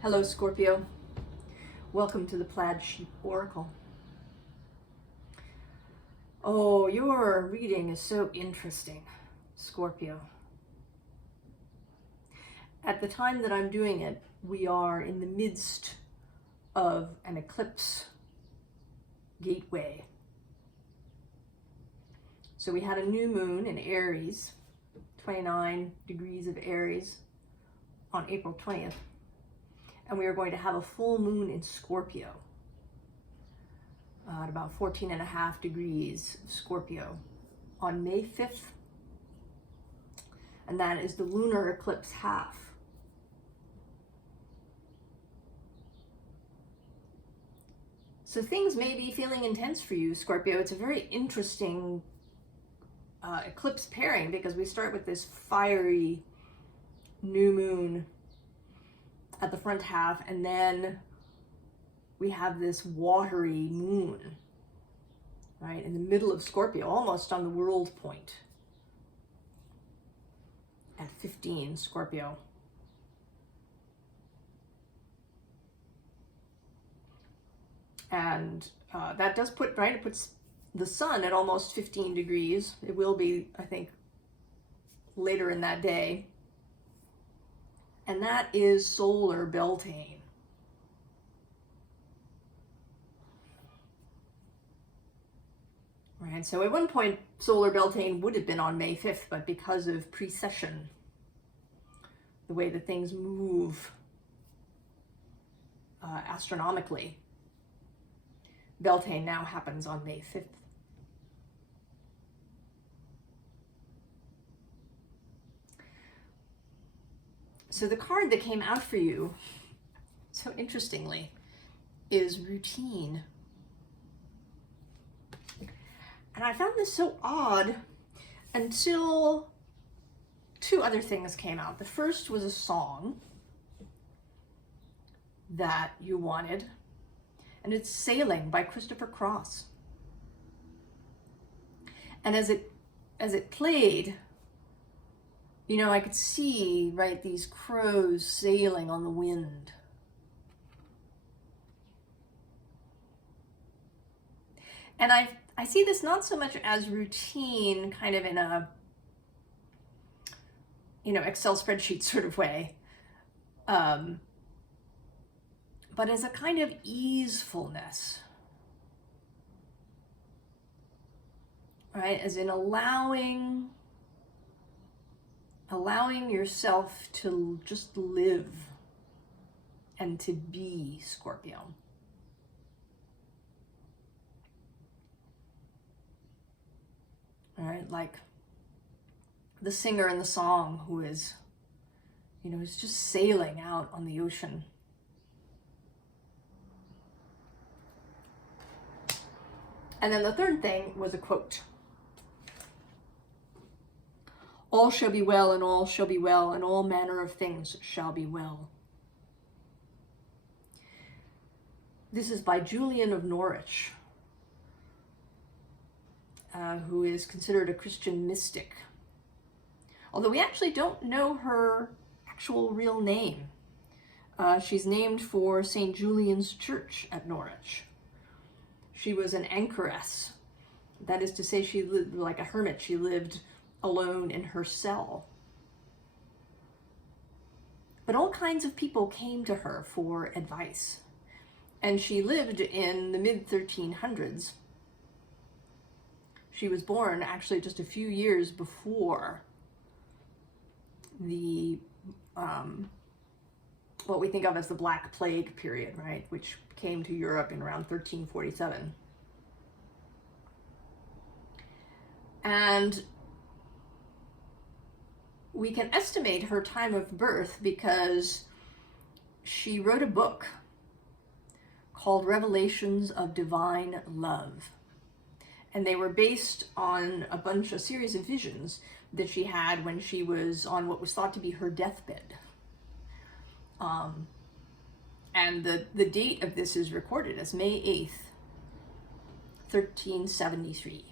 Hello, Scorpio. Welcome to the Plaid Sheep Oracle. Oh, your reading is so interesting, Scorpio. At the time that I'm doing it, we are in the midst of an eclipse gateway. So we had a new moon in Aries, 29 degrees of Aries, on April 20th. And we are going to have a full moon in Scorpio at about 14.5 degrees of Scorpio on May 5th. And that is the lunar eclipse half. So things may be feeling intense for you, Scorpio. It's a very interesting eclipse pairing because we start with this fiery new moon at the front half, and then we have this watery moon, right, in the middle of Scorpio, almost on the world point at 15 Scorpio. And that does put, right, it puts the sun at almost 15 degrees. It will be, I think, later in that day. And that is solar Beltane. Right, so at one point, solar Beltane would have been on May 5th, but because of precession, the way that things move astronomically, Beltane now happens on May 5th. So the card that came out for you, so interestingly, is routine. And I found this so odd until two other things came out. The first was a song that you wanted, and it's Sailing by Christopher Cross. And as it played, you know, I could see, right, these crows sailing on the wind. And I see this not so much as routine, kind of in a, you know, Excel spreadsheet sort of way, but as a kind of easefulness, right? As in allowing yourself to just live and to be, Scorpio. All right, like the singer in the song who is, you know, is just sailing out on the ocean. And then the third thing was a quote. All shall be well, and all shall be well, and all manner of things shall be well. This is by Julian of Norwich, who is considered a Christian mystic. Although we actually don't know her actual real name. She's named for St. Julian's Church at Norwich. She was an anchoress. That is to say, she lived like a hermit. She lived alone in her cell. But all kinds of people came to her for advice. And she lived in the mid-1300s. She was born actually just a few years before the, what we think of as the Black Plague period, right? Which came to Europe in around 1347. And we can estimate her time of birth because she wrote a book called Revelations of Divine Love. And they were based on a series of visions that she had when she was on what was thought to be her deathbed. And the date of this is recorded as May 8th, 1373.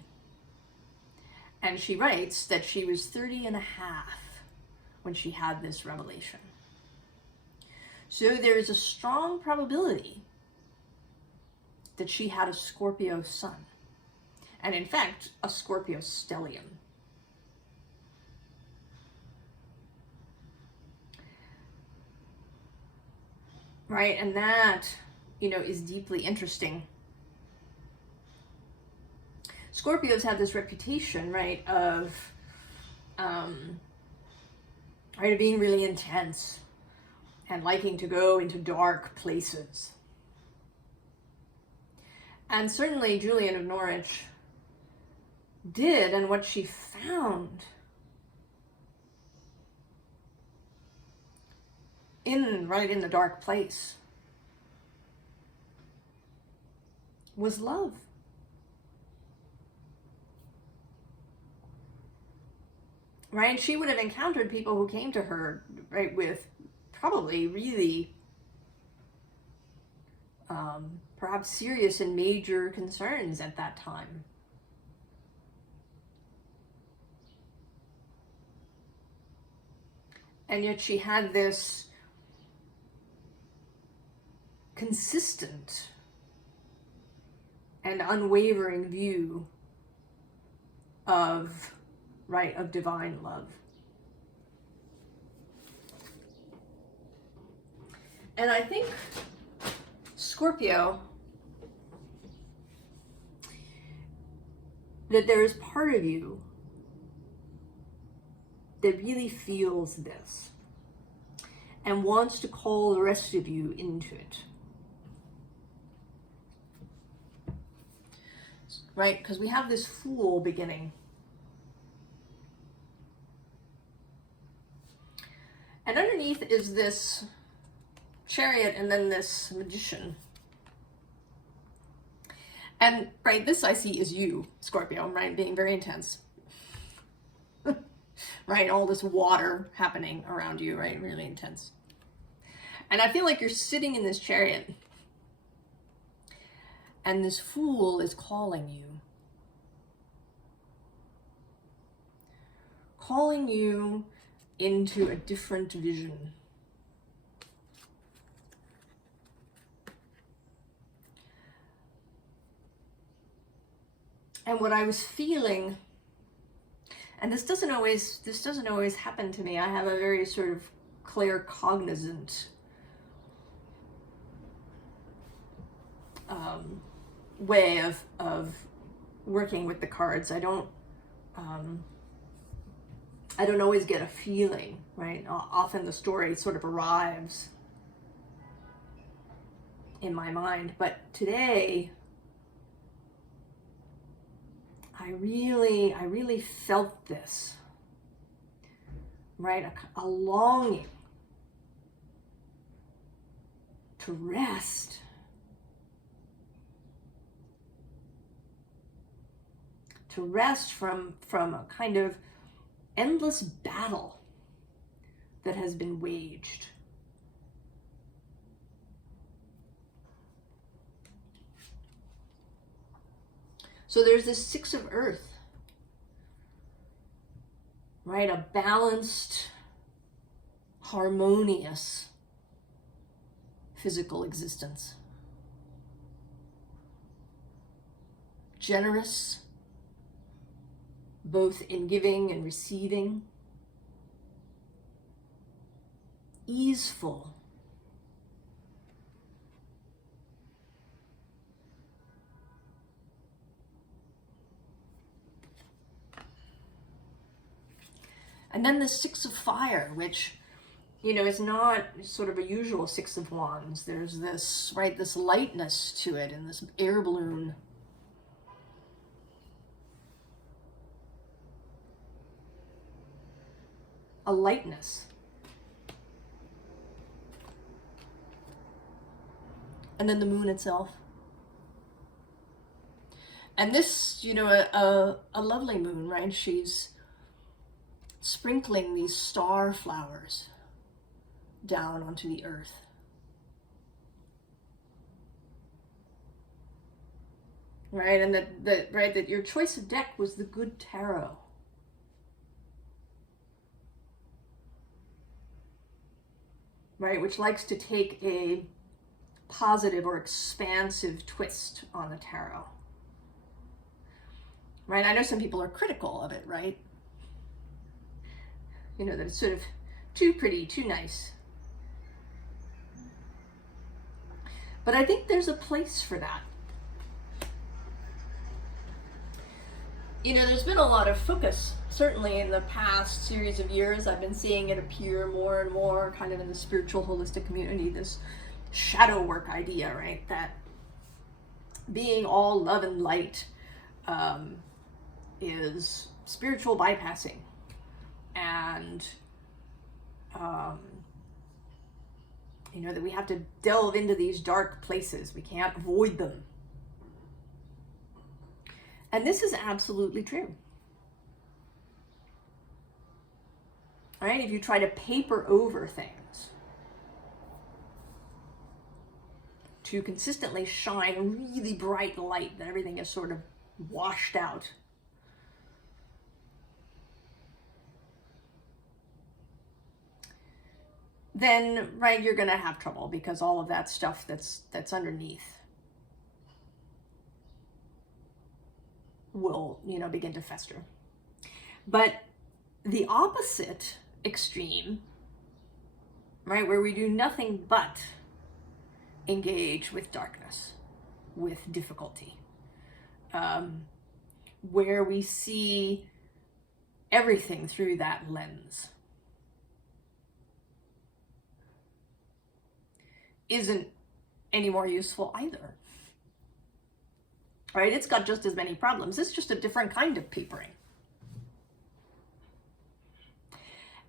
And she writes that she was 30 and a half when she had this revelation. So there is a strong probability that she had a Scorpio sun, and in fact, a Scorpio stellium. Right, and that, you know, is deeply interesting. Scorpios have this reputation, right, of being really intense and liking to go into dark places. And certainly Julian of Norwich did, and what she found right in the dark place was love. Right? She would have encountered people who came to her, right, with probably really perhaps serious and major concerns at that time. And yet she had this consistent and unwavering view of, right, of divine love. And I think Scorpio, that there is part of you that really feels this and wants to call the rest of you into it. Right? Because we have this Fool beginning. And underneath is this Chariot and then this Magician. And, right, this I see is you, Scorpio, right, being very intense. Right, all this water happening around you, right, really intense. And I feel like you're sitting in this chariot and this Fool is calling you. Calling you into a different vision. And what I was feeling, and this doesn't always happen to me. I have a very sort of claircognizant way of working with the cards. I don't always get a feeling, right? Often the story sort of arrives in my mind, but today I really felt this, right? A longing to rest, from a kind of endless battle that has been waged. So there's this Six of Earth, right? A balanced, harmonious physical existence. Generous, both in giving and receiving. Easeful. And then the Six of Fire, which, you know, is not sort of a usual Six of Wands. There's this, right, this lightness to it and this air balloon. A lightness. And then the moon itself. And this, you know, a lovely moon, right? She's sprinkling these star flowers down onto the earth. Right? And that your choice of deck was the Good Tarot. right? Which likes to take a positive or expansive twist on the tarot, right? I know some people are critical of it, right? You know, that it's sort of too pretty, too nice. But I think there's a place for that. You know, there's been a lot of focus, certainly in the past series of years. I've been seeing it appear more and more kind of in the spiritual holistic community, this shadow work idea, right? That being all love and light is spiritual bypassing. And, you know, that we have to delve into these dark places. We can't avoid them. And this is absolutely true. Right? If you try to paper over things to consistently shine really bright light, that everything is sort of washed out. Then, right, you're going to have trouble, because all of that stuff that's underneath will, you know, begin to fester. But the opposite extreme, right, where we do nothing but engage with darkness, with difficulty, where we see everything through that lens, isn't any more useful either. Right? It's got just as many problems. It's just a different kind of papering.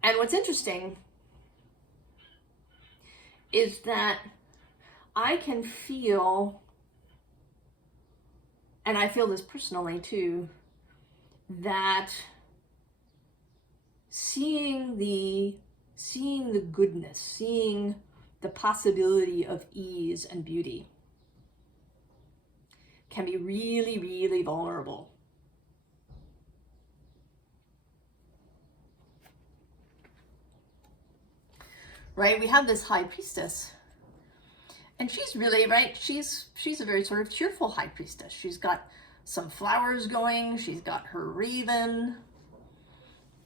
And what's interesting is that I can feel, and I feel this personally too, that seeing the goodness, seeing the possibility of ease and beauty can be really, really vulnerable. Right? We have this high priestess, and she's really, right, she's a very sort of cheerful high priestess. She's got some flowers going, she's got her raven,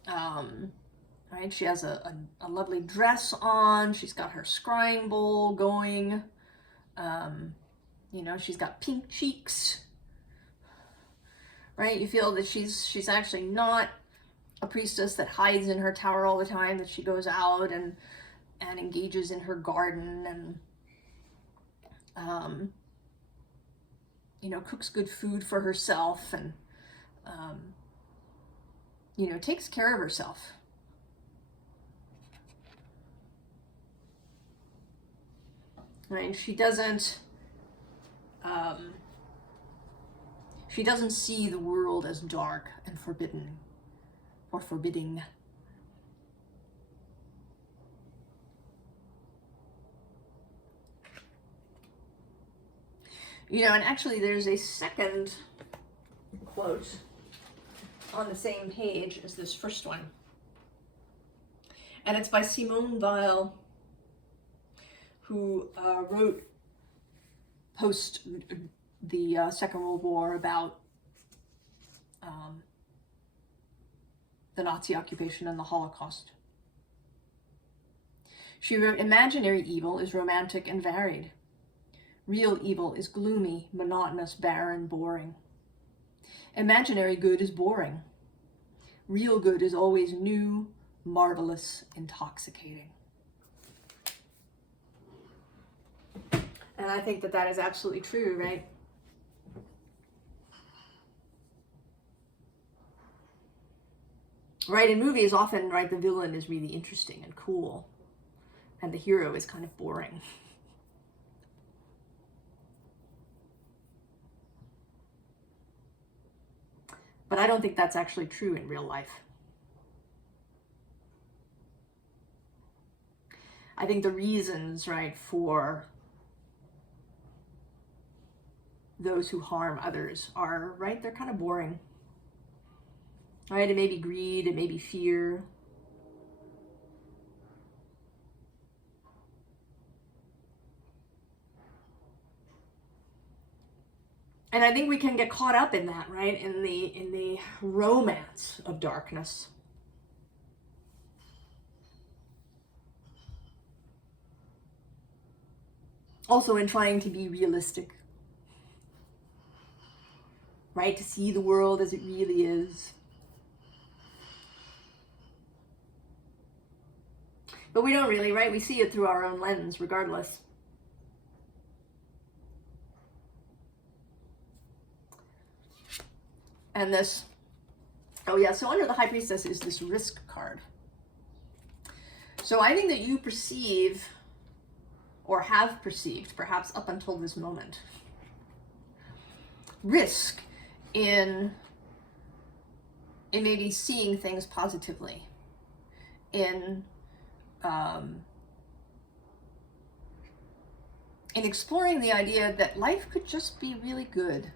right? She has a lovely dress on, she's got her scrying bowl going, you know, she's got pink cheeks, right? You feel that she's actually not a priestess that hides in her tower all the time, that she goes out and engages in her garden and, you know, cooks good food for herself and, you know, takes care of herself. Right? She doesn't see the world as dark and forbidden or forbidding. You know, and actually there's a second quote on the same page as this first one. And it's by Simone Weil, who wrote post the Second World War about the Nazi occupation and the Holocaust. She wrote, "Imaginary evil is romantic and varied. Real evil is gloomy, monotonous, barren, boring. Imaginary good is boring. Real good is always new, marvelous, intoxicating." And I think that is absolutely true, right? Right, in movies often, right, the villain is really interesting and cool, and the hero is kind of boring. But I don't think that's actually true in real life. I think the reasons, right, for those who harm others are, right, they're kind of boring. Right? It may be greed, it may be fear. And I think we can get caught up in that, right? In the romance of darkness. Also in trying to be realistic, right? To see the world as it really is. But we don't really, right? We see it through our own lens, regardless. And this, oh yeah, so under the High Priestess is this risk card. So I think that you perceive, or have perceived, perhaps up until this moment, risk in maybe seeing things positively, in exploring the idea that life could just be really good.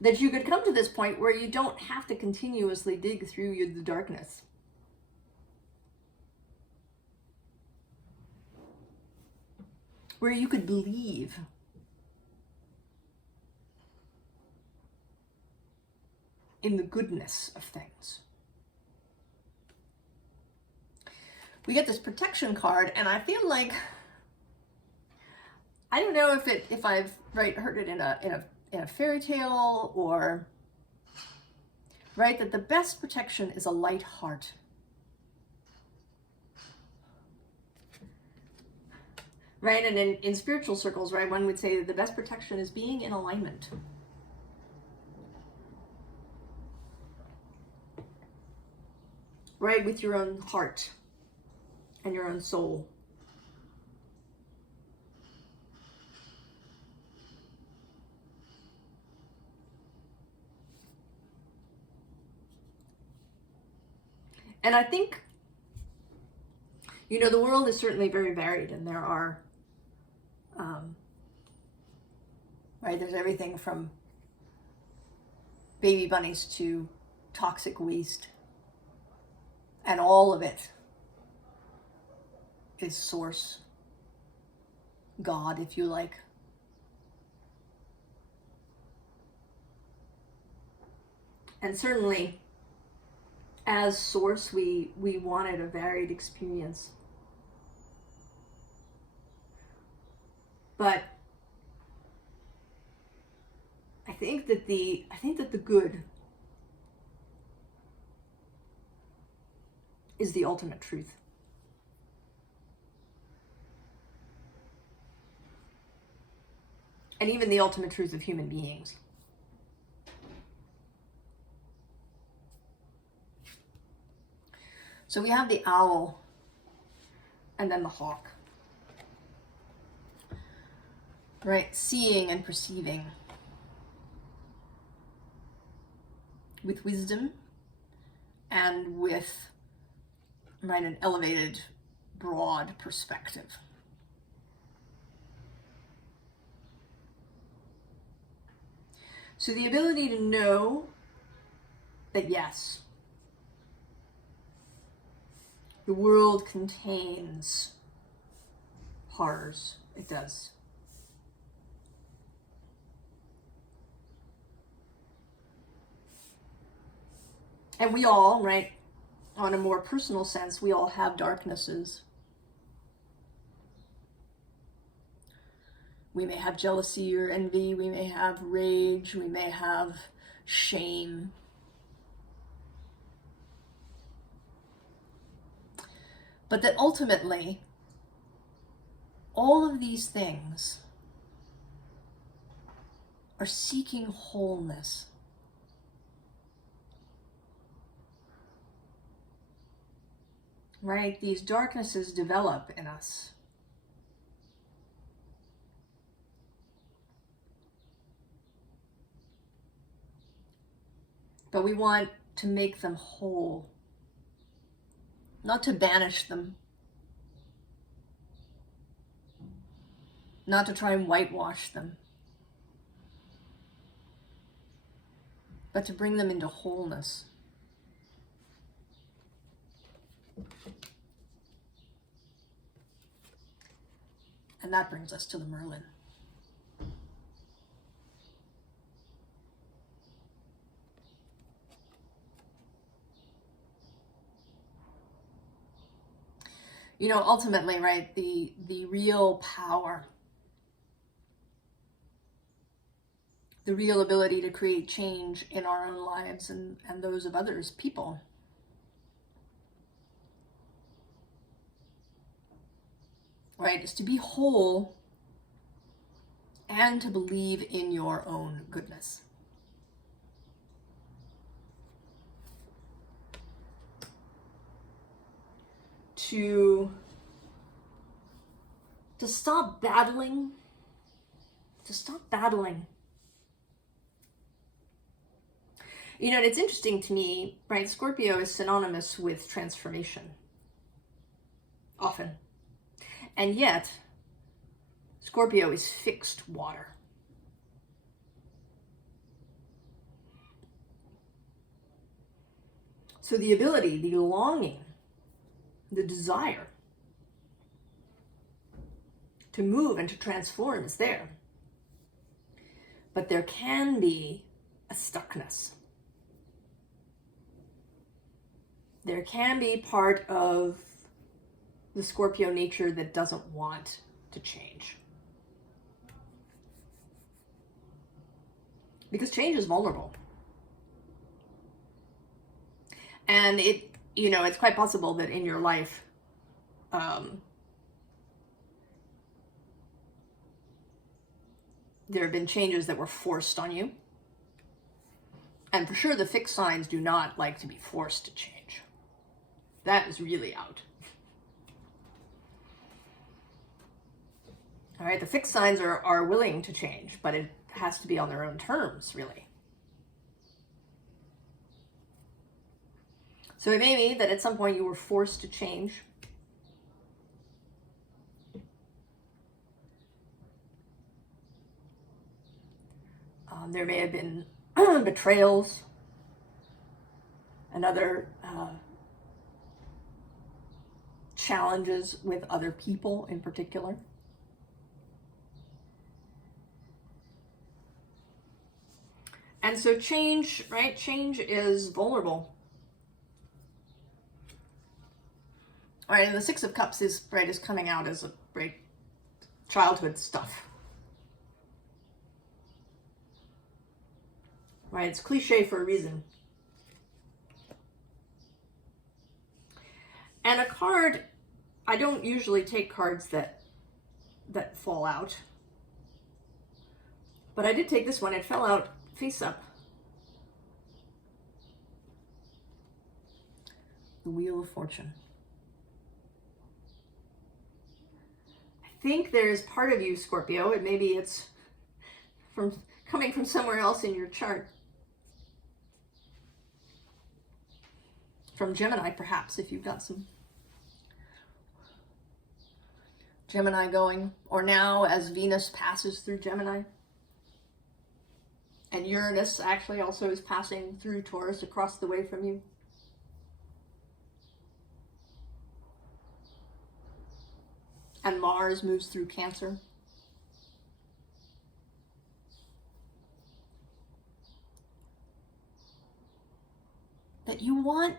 That you could come to this point where you don't have to continuously dig through the darkness. Where you could believe in the goodness of things. We get this protection card, and I feel like, I don't know if I've heard it in a fairy tale, or right, that the best protection is a light heart. Right, and in spiritual circles, right, one would say that the best protection is being in alignment. Right, with your own heart and your own soul. And I think, you know, the world is certainly very varied, and there are, right, there's everything from baby bunnies to toxic waste, and all of it is source, God, if you like. And certainly, as source, we wanted a varied experience. But I think that the good is the ultimate truth. And even the ultimate truth of human beings. So we have the owl and then the hawk. Right? Seeing and perceiving with wisdom and with, right, an elevated, broad perspective. So the ability to know that, yes, the world contains horrors. It does. And we all, right, on a more personal sense, we all have darknesses. We may have jealousy or envy, we may have rage, we may have shame. But that ultimately, all of these things are seeking wholeness. Right? These darknesses develop in us. But we want to make them whole, not to banish them, not to try and whitewash them, but to bring them into wholeness. And that brings us to the Merlin. You know, ultimately, right, the real power, the real ability to create change in our own lives and those of others, people, right, is to be whole and to believe in your own goodness. To stop battling, You know, and it's interesting to me, right? Scorpio is synonymous with transformation, often. And yet, Scorpio is fixed water. So the ability, the longing, the desire to move and to transform is there. But there can be a stuckness. There can be part of the Scorpio nature that doesn't want to change. Because change is vulnerable. And you know, it's quite possible that in your life, there have been changes that were forced on you. And for sure, the fixed signs do not like to be forced to change. That is really out. All right, the fixed signs are willing to change, but it has to be on their own terms, really. So it may be that at some point you were forced to change. There may have been betrayals and other challenges with other people in particular. And so change, right? Change is vulnerable. All right, and the Six of Cups is coming out as a great childhood stuff. Right, it's cliche for a reason. And a card, I don't usually take cards that fall out. But I did take this one. It fell out face up. The Wheel of Fortune. I think there's part of you, Scorpio, and maybe it's coming from somewhere else in your chart. From Gemini, perhaps, if you've got some Gemini going, or now as Venus passes through Gemini. And Uranus actually also is passing through Taurus across the way from you. And Mars moves through Cancer. That you want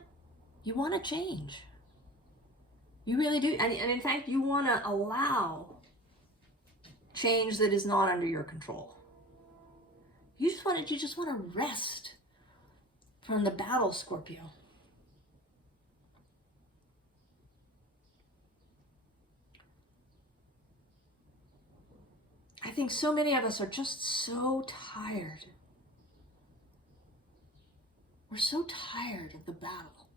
to change. You really do. And in fact, you want to allow change that is not under your control. You just want to rest from the battle, Scorpio. I think so many of us are just so tired. We're so tired of the battle.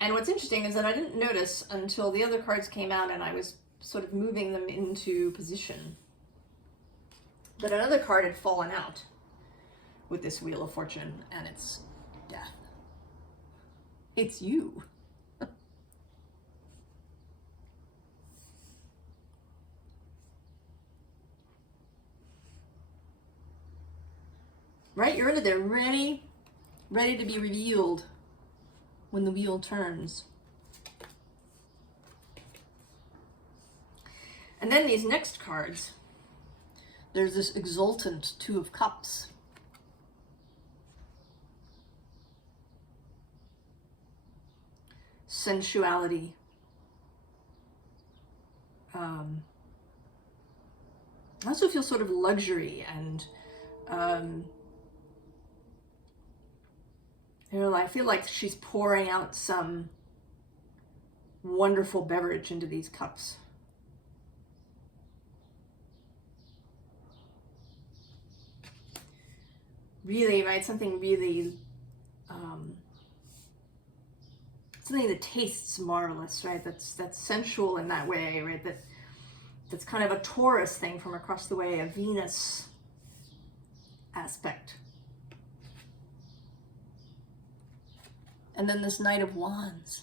And what's interesting is that I didn't notice until the other cards came out and I was sort of moving them into position that another card had fallen out with this Wheel of Fortune, and it's death. It's you. Right? You're into there, ready to be revealed when the wheel turns. And then these next cards, there's this exultant Two of Cups. Sensuality. I also feel sort of luxury and, you know, I feel like she's pouring out some wonderful beverage into these cups. Really, right? Something really, something that tastes marvelous, right? That's sensual in that way, right? That's kind of a Taurus thing from across the way, a Venus aspect. And then this Knight of Wands.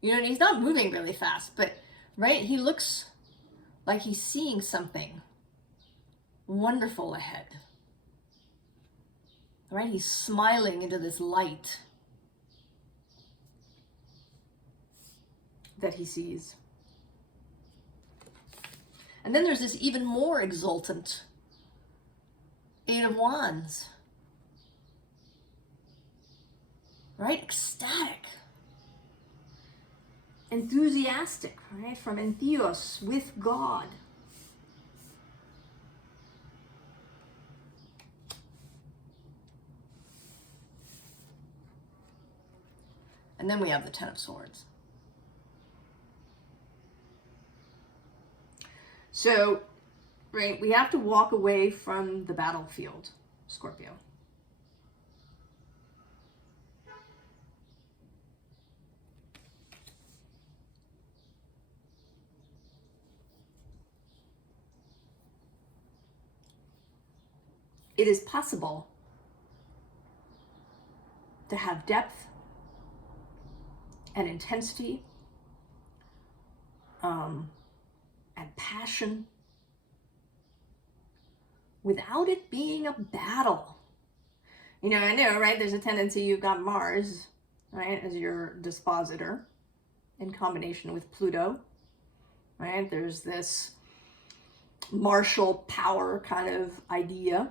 You know, and he's not moving really fast, but, right, he looks like he's seeing something wonderful ahead. Right? He's smiling into this light that he sees. And then there's this even more exultant Eight of Wands. Right? Ecstatic. Enthusiastic, right? From entheos, with God. And then we have the Ten of Swords. So, right, we have to walk away from the battlefield, Scorpio. It is possible to have depth and intensity and passion without it being a battle. You know, I know, right? There's a tendency, you've got Mars, right, as your dispositor in combination with Pluto, right? There's this martial power kind of idea.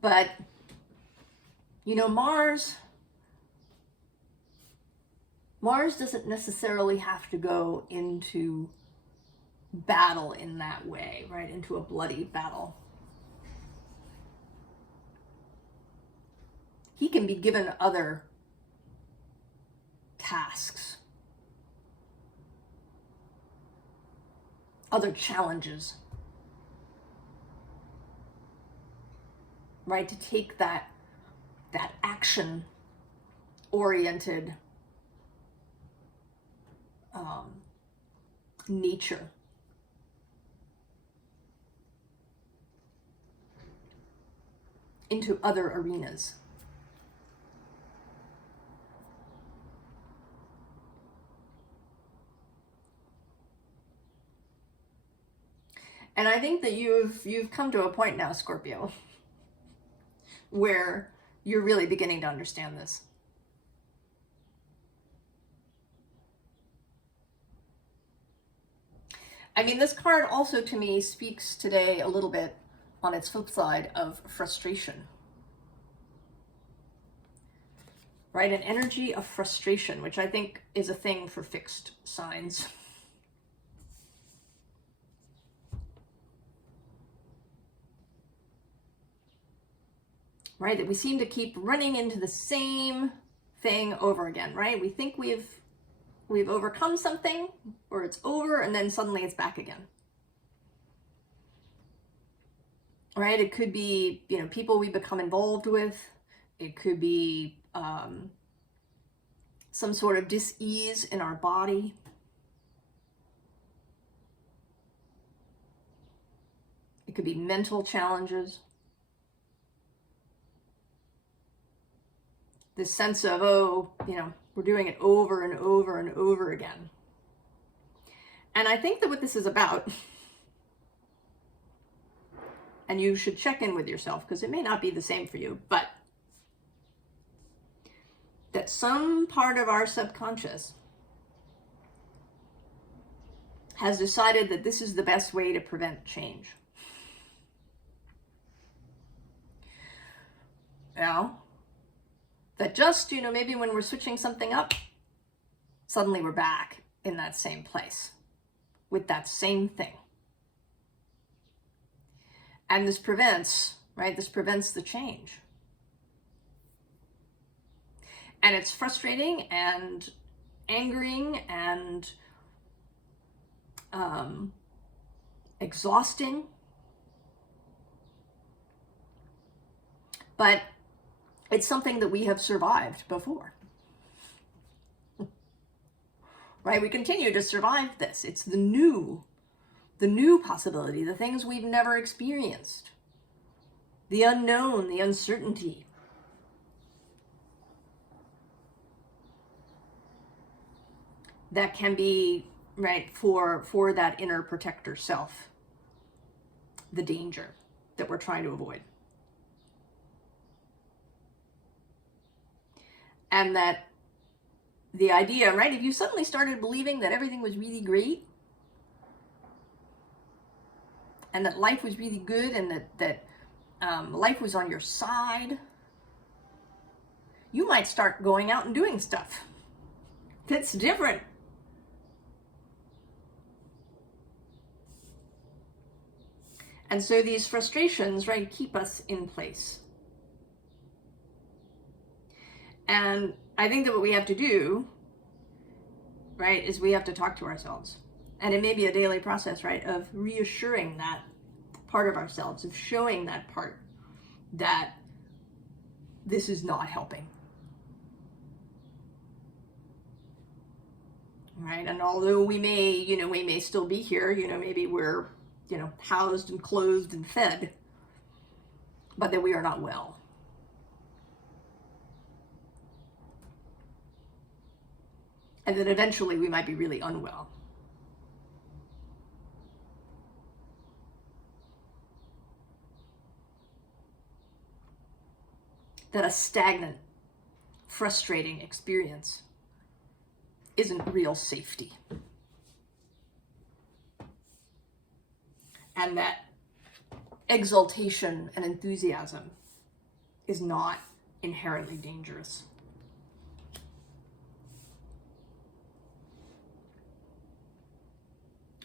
But, you know, Mars doesn't necessarily have to go into battle in that way, right? Into a bloody battle. He can be given other tasks, other challenges, right? To take that action-oriented nature into other arenas. And I think that you've come to a point now, Scorpio, where you're really beginning to understand this. I mean, this card also to me speaks today a little bit on its flip side of frustration. Right? An energy of frustration, which I think is a thing for fixed signs. Right? That we seem to keep running into the same thing over again, right? We think we've overcome something, or it's over, and then suddenly it's back again. Right? It could be, you know, people we become involved with. It could be some sort of dis-ease in our body. It could be mental challenges. This sense of, oh, you know, we're doing it over and over and over again. And I think that what this is about, and you should check in with yourself because it may not be the same for you, but that that some part of our subconscious has decided that this is the best way to prevent change. Now, that just, maybe when we're switching something up, suddenly we're back in that same place with that same thing. And this prevents, right? This prevents the change. And it's frustrating and angering and exhausting. But it's something that we have survived before. Right? We continue to survive this. It's the new possibility, the things we've never experienced, the unknown, the uncertainty. That can be, right, for that inner protector self, the danger that we're trying to avoid. And that the idea, right, if you suddenly started believing that everything was really great and that life was really good and that life was on your side, you might start going out and doing stuff that's different. And so these frustrations, right, keep us in place. And I think that what we have to do, right, is we have to talk to ourselves. And it may be a daily process, right, of reassuring that part of ourselves, of showing that part that this is not helping. Right? And although we may still be here, maybe we're, housed and clothed and fed, but that we are not well. And that eventually we might be really unwell. That a stagnant, frustrating experience isn't real safety. And that exaltation and enthusiasm is not inherently dangerous.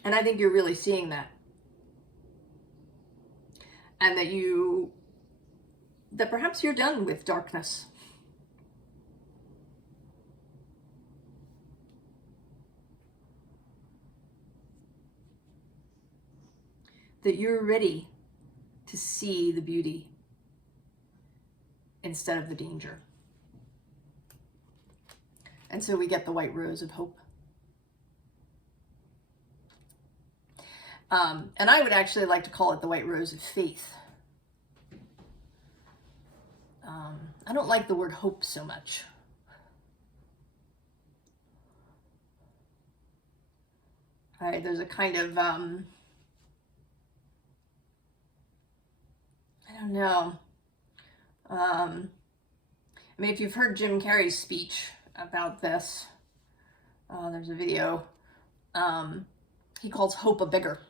And I think you're really seeing that. And that perhaps you're done with darkness. That you're ready to see the beauty instead of the danger. And so we get the white rose of hope. And I would actually like to call it the white rose of faith. I don't like the word hope so much. All right, there's a kind of, I don't know. I mean, if you've heard Jim Carrey's speech about this, there's a video. He calls hope a beggar.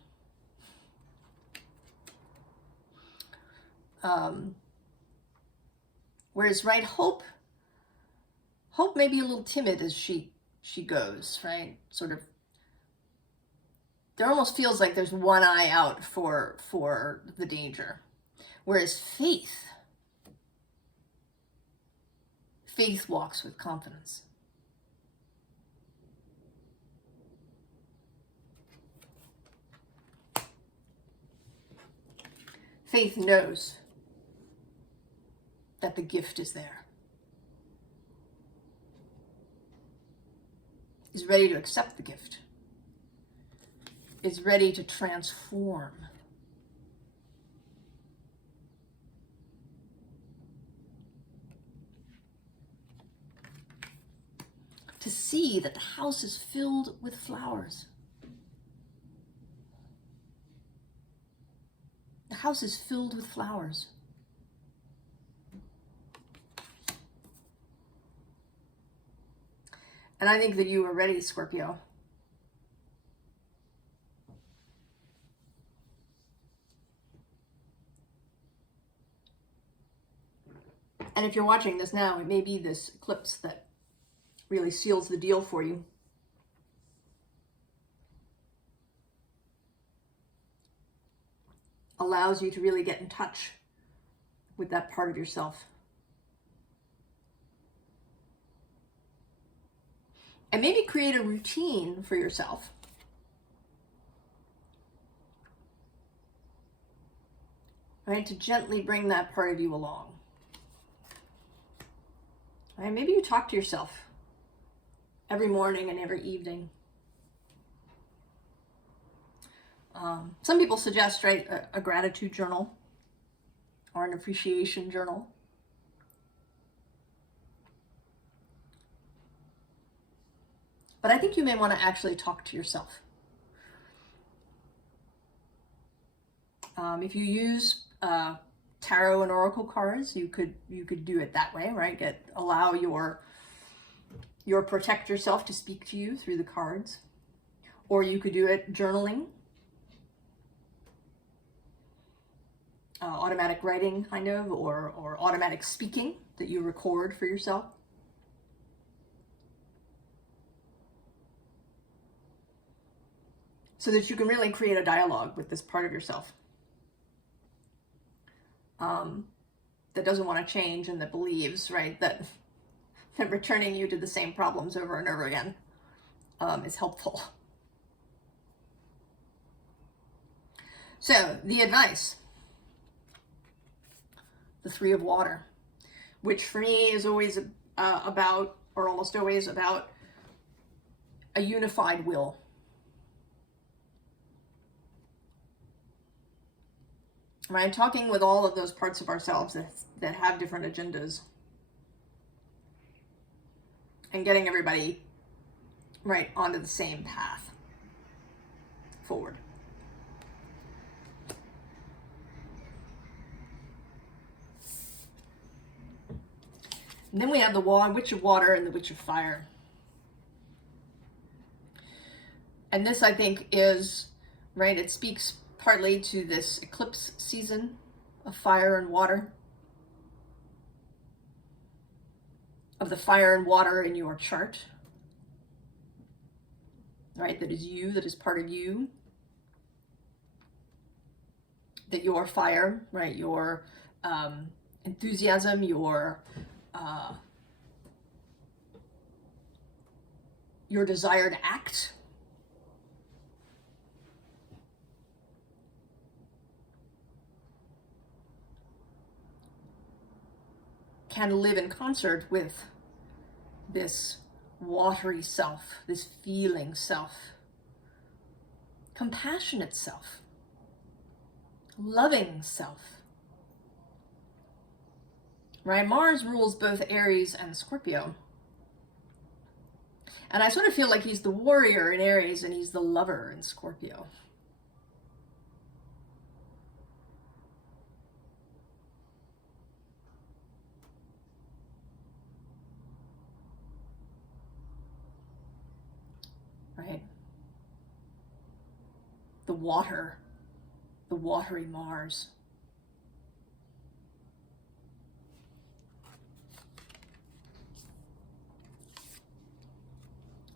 Whereas, right, hope may be a little timid as she goes, right? Sort of, there almost feels like there's one eye out for the danger. Whereas faith walks with confidence. Faith knows that the gift is there. Is ready to accept the gift. Is ready to transform. To see that the house is filled with flowers. The house is filled with flowers. And I think that you are ready, Scorpio. And if you're watching this now, it may be this eclipse that really seals the deal for you. Allows you to really get in touch with that part of yourself. And maybe create a routine for yourself. Right, to gently bring that part of you along. Right, maybe you talk to yourself every morning and every evening. Some people suggest, right, a gratitude journal or an appreciation journal. But I think you may want to actually talk to yourself. If you use tarot and oracle cards, you could do it that way, right? Allow your protector self to speak to you through the cards, or you could do it journaling, automatic writing, kind of, or automatic speaking that you record for yourself. So that you can really create a dialogue with this part of yourself that doesn't want to change and that believes, right, that returning you to the same problems over and over again is helpful. So the advice, the Three of Water, which for me is always about, or almost always about, a unified will. Right, talking with all of those parts of ourselves that have different agendas, and getting everybody right onto the same path forward. And then we have the Witch of Water and the Witch of Fire. And this, I think, is, right, it speaks partly to this eclipse season of fire and water, of the fire and water in your chart, right? That is you, that is part of you, that your fire, right? Your enthusiasm, your desire to act, can live in concert with this watery self, this feeling self, compassionate self, loving self. Right? Mars rules both Aries and Scorpio. And I sort of feel like he's the warrior in Aries and he's the lover in Scorpio. Right? The watery Mars.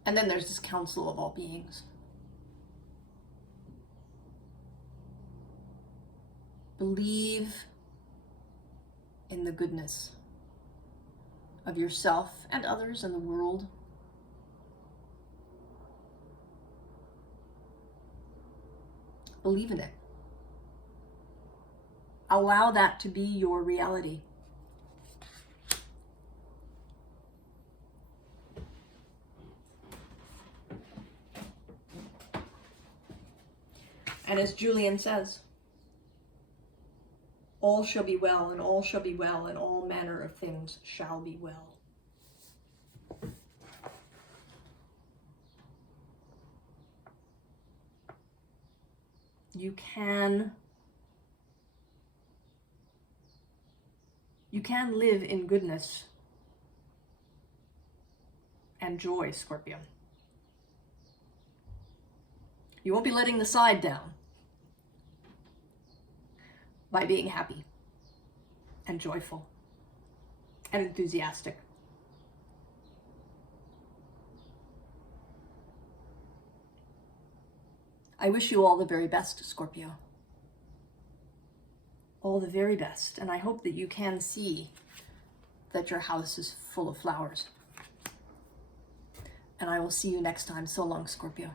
And then there's this council of all beings. Believe in the goodness of yourself and others in the world. Believe in it. Allow that to be your reality. And as Julian says, all shall be well, and all shall be well, and all manner of things shall be well. You can live in goodness and joy, Scorpio. You won't be letting the side down by being happy and joyful and enthusiastic. I wish you all the very best, Scorpio. All the very best. And I hope that you can see that your house is full of flowers. And I will see you next time. So long, Scorpio.